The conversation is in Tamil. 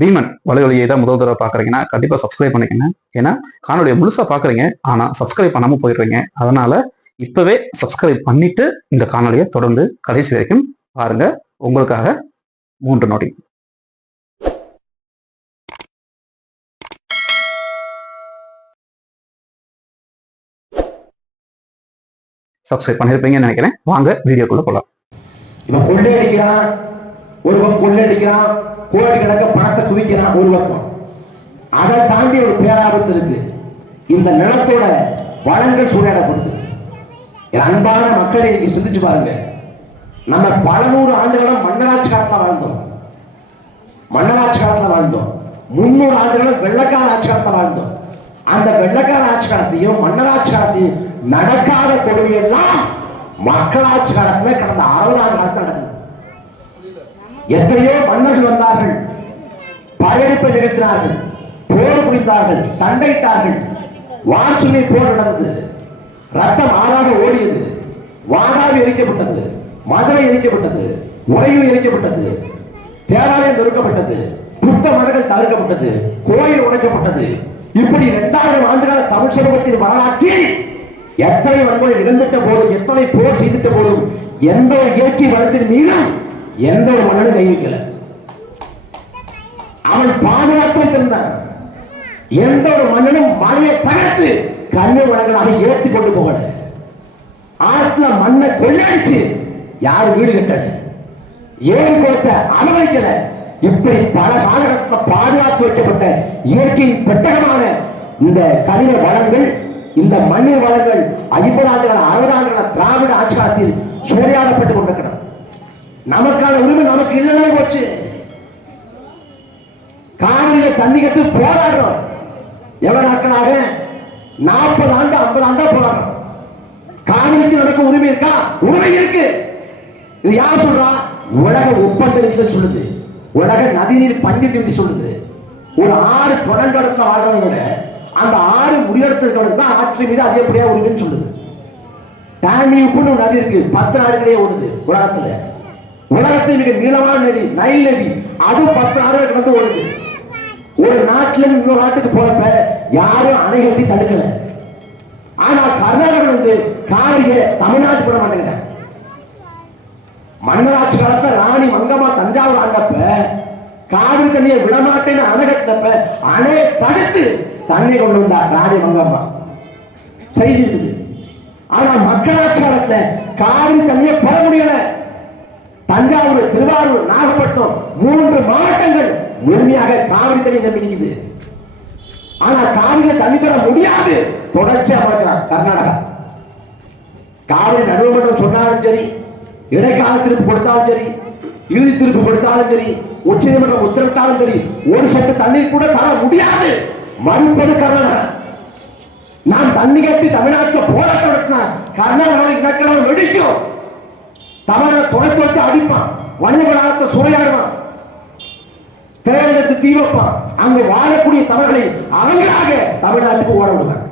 பீமன் வலையொலியை தான் முதல் தடவை பார்க்குறீங்கன்னா கண்டிப்பாக சப்ஸ்கிரைப் பண்ணிக்கங்க. ஏன்னா காணொலியை முழுசாக பார்க்குறீங்க, ஆனால் சப்ஸ்கிரைப் பண்ணாமல் போயிடுறீங்க. அதனால இப்பவே சப்ஸ்கிரைப் பண்ணிட்டு இந்த காணொலியை தொடர்ந்து கடைசி வரைக்கும் பாருங்க. உங்களுக்காக 3 நொடி. சப்ஸ்கிரைப் பண்ணிருப்பீங்கன்னு நினைக்கிறேன். வாங்க வீடியோக்குள்ள போலாம். இவன் கொள்ளை அடிக்கிறான், ஒரு பக்கம் கொள்ளை அடிக்கிறான், கோடி கணக்க பணத்தை குவிக்கிறான் ஒரு பக்கம். அதை தாண்டி ஒரு பேராபத்து இருக்கு. இந்த நிலத்தோட வளங்கள் சூறையாடப்படுது. அன்பான மக்களை இன்னைக்கு சிந்திச்சு பாருங்க. நம்ம பல 100 ஆண்டுகளும் மன்னராட்சி காலத்துல வாழ்ந்தோம். 300 ஆண்டுகளும் வெள்ளக்கார ஆட்சி காலத்துல வாழ்ந்தோம். அந்த வெள்ளக்கார ஆட்சி காலத்தையும் மன்னராட்சி காலத்தையும் நடக்காத கொடுமையெல்லாம் மக்களாட்சி காலத்துல கடந்த 60 ஆண்டு காலத்தில் நடக்குது. எத்தனையோ மன்னர்கள் வந்தார்கள், படையெடுப்பை நிகழ்த்தினார்கள், போர் புரிந்தார்கள், சண்டையிட்டார்கள், வான்சுமை போர் நடந்தது, ரத்தம் ஆறாக ஓடியது, வாதாபி எரிக்கப்பட்டது, மதுரை எரிக்கப்பட்டது, உறையூர் எரிக்கப்பட்டது, தேவாலயம் நொறுக்கப்பட்டது, புத்த மதங்கள் தவிர்க்கப்பட்டது, கோயில் உடைக்கப்பட்டது. இப்படி 2000 ஆண்டுகால தமிழ் சமூகத்தின் வரலாற்றில் எத்தனை வன்முறை நிகழ்ந்திட்ட போதும், எத்தனை போர் செய்திட்ட போதும், எந்த ஒரு இயற்கை வளத்தின் மீதும் எந்த ஒரு மன்னனும் கை வைக்கல. அவன் பாதுகாப்பு இருந்தான். எந்த ஒரு மன்னனும் மலையை தகர்த்து கண்ணீர் வளங்களாக ஏற்றி கொண்டு போகல. ஆற்றுல மண்ணை கொள்ளடிச்சு யாரு வீடு கட்டல, ஏன் குளத்தை அனுமதிக்கல. இப்படி பல காலகட்டத்தில் பாதுகாத்து வைக்கப்பட்ட இயற்கையின் பெட்டகமான இந்த கனிம வளங்கள், இந்த மண்ணின் வளங்கள் 50 ஆண்டுகள் 60 ஆண்டுகள் திராவிட ஆட்சி காலத்தில் சூறையாடப்பட்டுக் கொண்டிருக்கிறது. நமக்கான உரிமை நமக்கு இல்லைன்னா போச்சு. காவிரியில தண்ணி கட்டு போராடுறோம். எவ்வளவு நாட்களாக 40 ஆண்டு 50 ஆண்டா போராடுறோம். காவிரிக்கு நமக்கு உரிமை இருக்கா? உரிமை இருக்கு. இது யார் சொல்றா? உலக ஒப்பந்த விதிகள் சொல்லுது, உலக நதிநீர் பங்கீட்டு விதி சொல்லுது. ஒரு ஆறு தொடர்ந்து வாழ்றவங்க அந்த ஆறு முடிவெடுத்தவங்களுக்கு தான் ஆற்று மீது அதிகப்படியா உரிமைன்னு சொல்லுது. டாமியூப்னு ஒரு நதி இருக்கு, 10 நாடுகளே ஓடுது உலகத்துல. உலகத்தில் மிக நீளமான நதி நைல் நதி, அது 10 நாடுகள் கடந்து ஓடுது. ஒரு நாட்டில இன்னொரு நாட்டுக்கு போறப்ப யாரும் அணை கட்டி தடுக்கல. ஆனா கர்நாடகா காவிரியை தமிழ்நாட்டு போட மாட்டேங்கிறாங்க. மன்னராட்சி காலத்துல ராணி மங்கம்மா தஞ்சாவூர் ஆண்டப்ப காவிரி தண்ணியை விடமாட்டேன்னு அணை கட்டினப்ப அணையை தடுத்து தண்ணி கொண்டு வந்தார் ராணி மங்கம்மா. செய்தி இருக்குது. ஆனா மக்களாட்சி காலத்துல காவிரி தண்ணியை பெற முடியல. தஞ்சாவூர், திருவாரூர், நாகப்பட்டினம் 3 மாவட்டங்கள் முழுமையாக காவிரி தண்ணி நம்பி நிற்குது. ஆனா காவிரியில தண்ணி தர முடியாது, தொடர்ச்சியா பார்க்கிறார் கர்நாடகா. காவிரி நடுவமன்றம் சொன்னாலும் சரி, இடைக்கால தீர்ப்பு கொடுத்தாலும் சரி, இறுதி தீர்ப்பு கொடுத்தாலும் சரி, உச்ச நீதிமன்றம் உத்தரவிட்டாலும் சரி, ஒரு சொட்டு தண்ணீர் கூட தர முடியாது. மறுப்பது கர்நாடகா. நான் தண்ணி கட்டி தமிழ்நாட்டில் போராட்டம் நடத்தினா கர்நாடகாவில் இனக்கிழமை வெடிக்கும். தமிழக துணைத்து வச்சு அடிப்பான், வணிக வளாகத்தை சூறையாடுவான், திரையரங்கத்துக்கு தீ வைப்பான். அங்கு வாழக்கூடிய தமிழர்களை அவங்களாக தமிழ்நாட்டுக்கு ஓட விடுவான்.